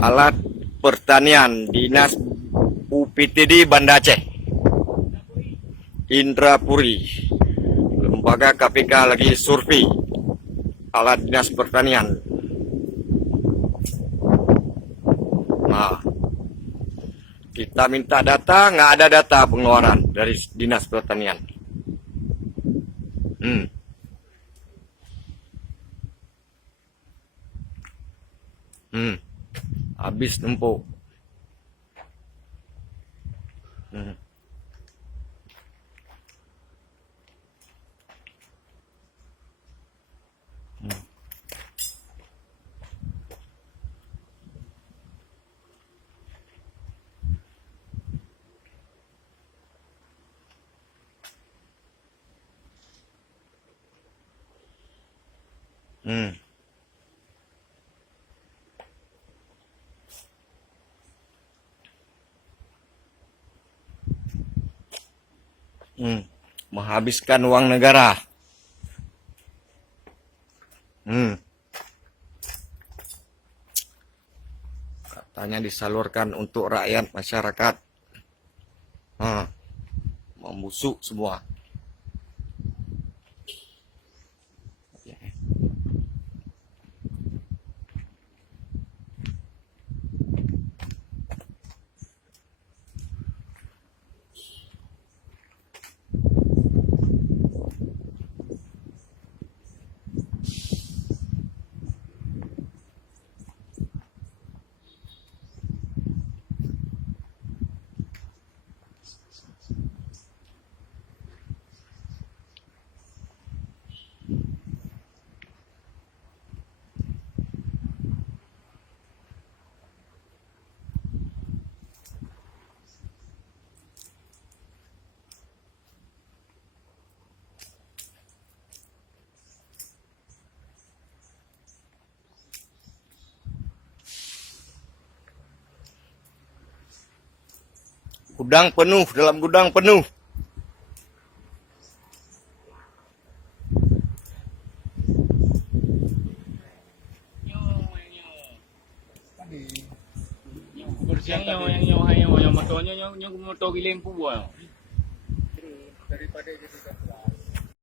Alat Pertanian Dinas UPTD Banda Aceh, Indrapuri. Lembaga KPK lagi survei alat Dinas Pertanian. Nah, kita minta data, nggak ada data pengeluaran dari Dinas Pertanian. Habis numpuk. Hmm. Menghabiskan uang negara. Katanya disalurkan untuk rakyat masyarakat. Membusuk semua. Gudang penuh, dalam gudang penuh. Yang motornya motor giling pun buat. Daripada jadi